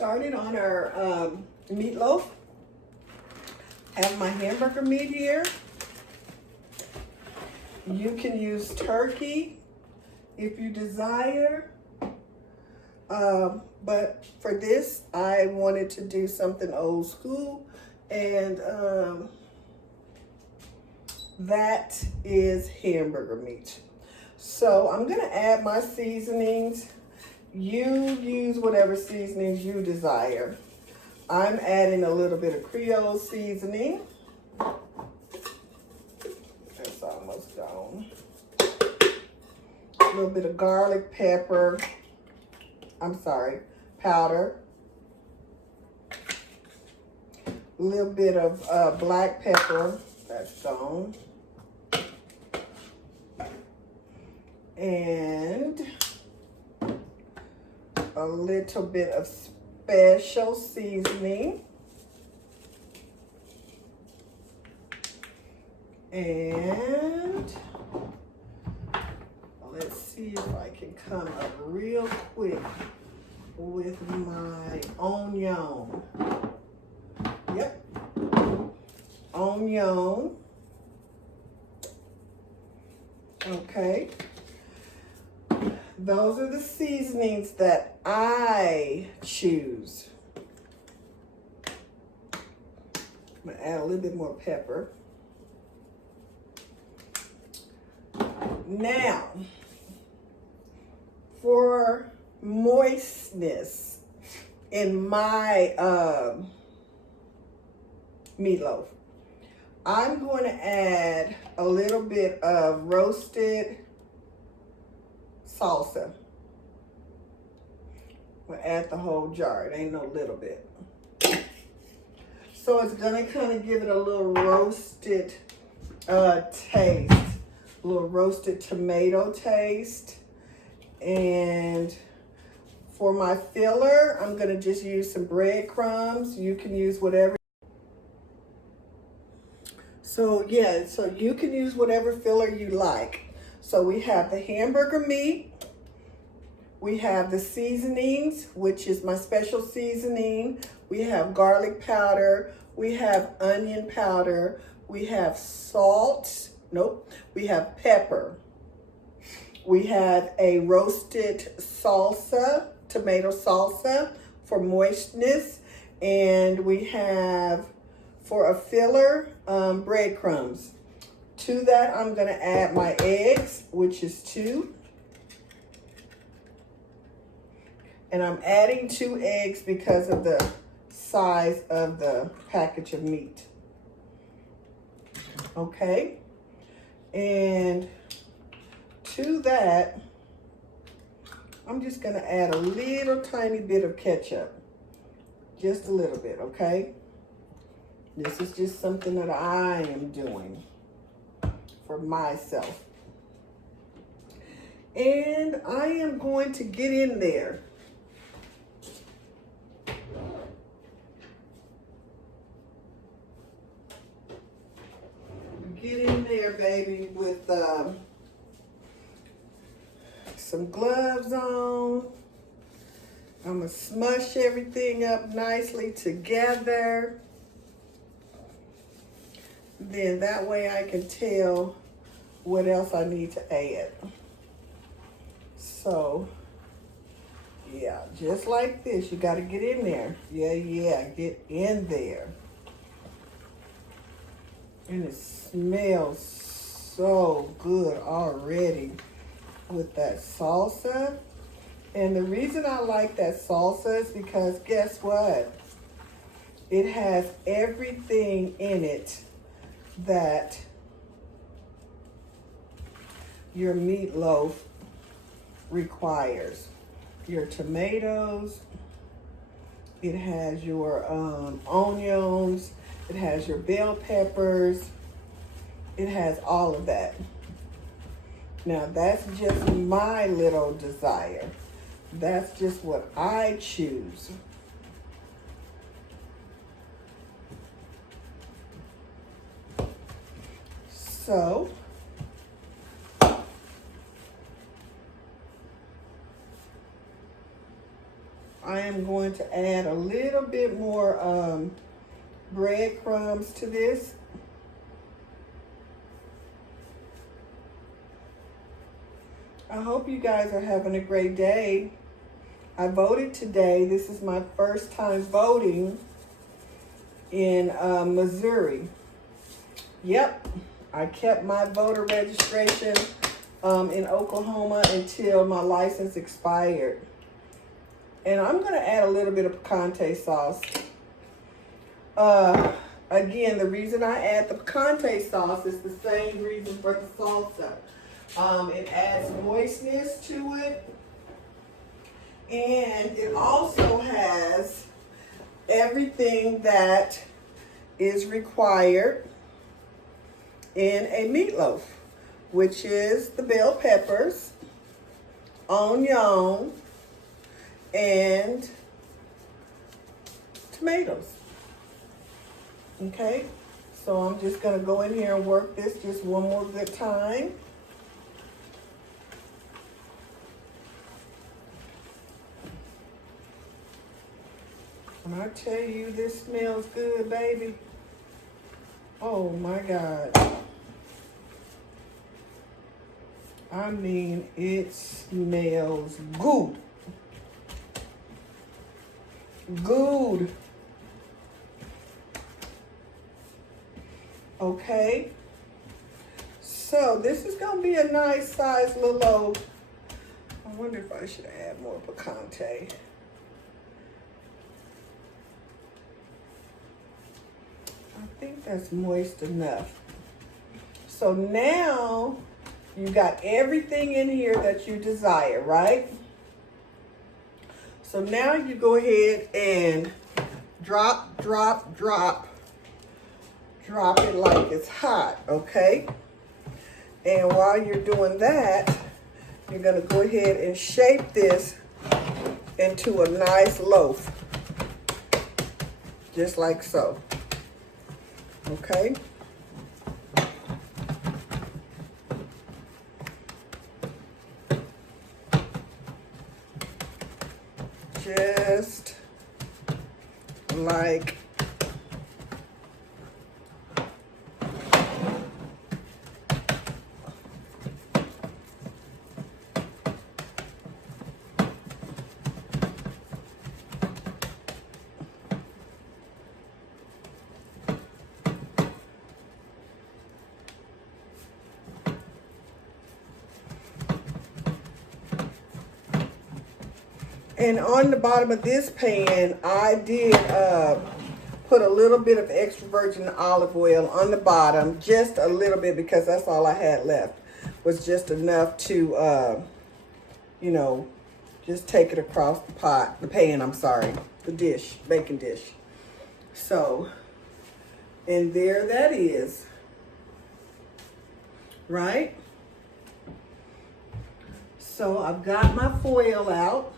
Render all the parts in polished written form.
started on our meatloaf. Have my hamburger meat here. You can use turkey if you desire. But for this, I wanted to do something old school, and that is hamburger meat. So I'm gonna add my seasonings. You use whatever seasonings you desire. I'm adding a little bit of Creole seasoning. That's almost gone. A little bit of garlic pepper. Powder. A little bit of black pepper. That's gone. And a little bit of special seasoning. And let's see if I can come up real quick with my onion. Yep, onion. Okay. Those are the seasonings that I choose. I'm gonna add a little bit more pepper. Now, for moistness in my meatloaf, I'm going to add a little bit of roasted salsa. We'll add the whole jar. It ain't no little bit. So it's gonna kind of give it a little roasted taste, a little roasted tomato taste. And for my filler, I'm gonna just use some breadcrumbs. You can use whatever. So yeah, so you can use whatever filler you like. So we have the hamburger meat. We have the seasonings, which is my special seasoning. We have garlic powder. We have onion powder. We have salt. Nope. We have pepper. We have a roasted salsa, tomato salsa for moistness. And we have, for a filler, breadcrumbs. To that, I'm going to add my eggs, which is 2. And I'm adding 2 eggs because of the size of the package of meat. Okay. And to that, I'm just going to add a little tiny bit of ketchup. Just a little bit, okay? This is just something that I am doing for myself. And I am going to get in there. Get in there, baby, with some gloves on. I'm gonna smush everything up nicely together. Then that way I can tell what else I need to add. So, yeah, just like this, you gotta get in there. Yeah, get in there. And it smells so good already with that salsa. And the reason I like that salsa is because guess what? It has everything in it that your meatloaf requires. Your tomatoes, it has your onions, it has your bell peppers, it has all of that. Now that's just my little desire. That's just what I choose. So, I am going to add a little bit more breadcrumbs to this. I hope you guys are having a great day. I voted today. This is my first time voting in Missouri. Yep, I kept my voter registration in Oklahoma until my license expired. And I'm going to add a little bit of picante sauce. Again, the reason I add the picante sauce is the same reason for the salsa. It adds moistness to it. And it also has everything that is required in a meatloaf, which is the bell peppers, onion, and tomatoes. Okay, so I'm just gonna go in here and work this just one more good time. When I tell you this smells good, baby, oh my God. I mean, it smells good. Good. Okay. So this is going to be a nice size little old. I wonder if I should add more picante. I think that's moist enough. So now you got everything in here that you desire, right? So now you go ahead and drop it like it's hot, okay? And while you're doing that, you're gonna go ahead and shape this into a nice loaf, just like so, okay? Just like and on the bottom of this pan, I did put a little bit of extra virgin olive oil on the bottom, just a little bit, because that's all I had left, was just enough to, you know, just take it across the pan, I'm sorry, the dish, baking dish. So, and there that is, right? So I've got my foil out.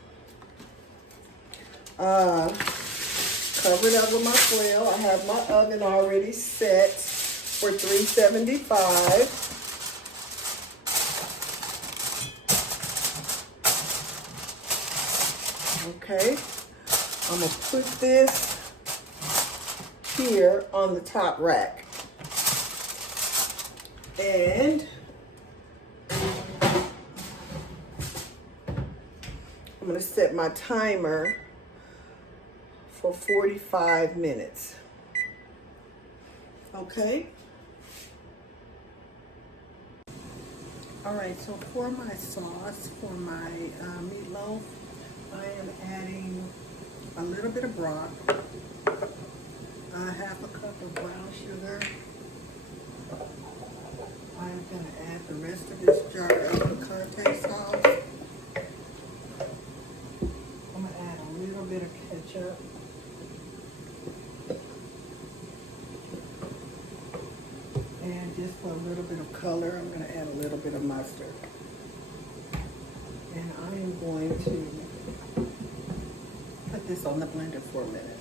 Covered up with my foil. I have my oven already set for 375. Okay, I'm gonna put this here on the top rack. And I'm gonna set my timer for 45 minutes. Okay. All right, so for my sauce, for my meatloaf, I am adding a little bit of broth, half a cup of brown sugar. I'm gonna add the rest of this jar of picante sauce. I'm gonna add a little bit of ketchup. And just for a little bit of color, I'm going to add a little bit of mustard. And I am going to put this on the blender for a minute.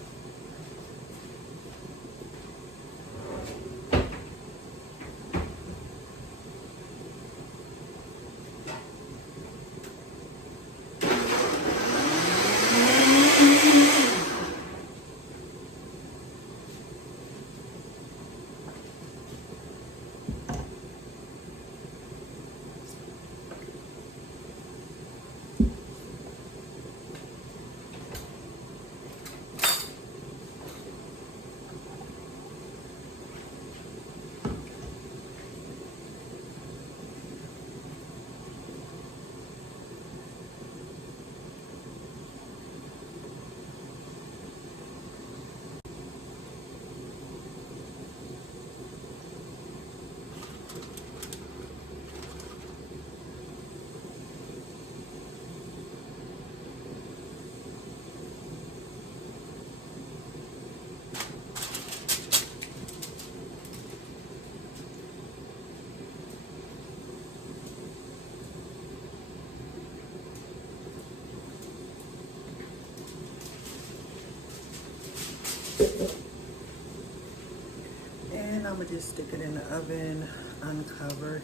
gonna just stick it in the oven, uncovered,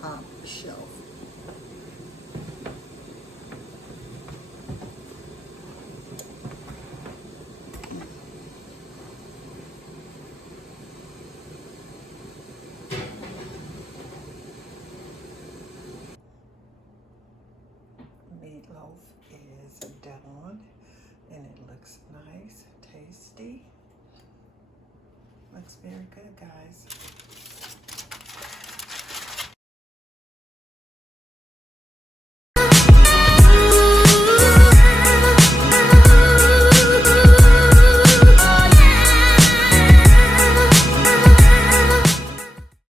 top shelf. Meatloaf is done, and it looks nice, tasty. Looks very good, guys.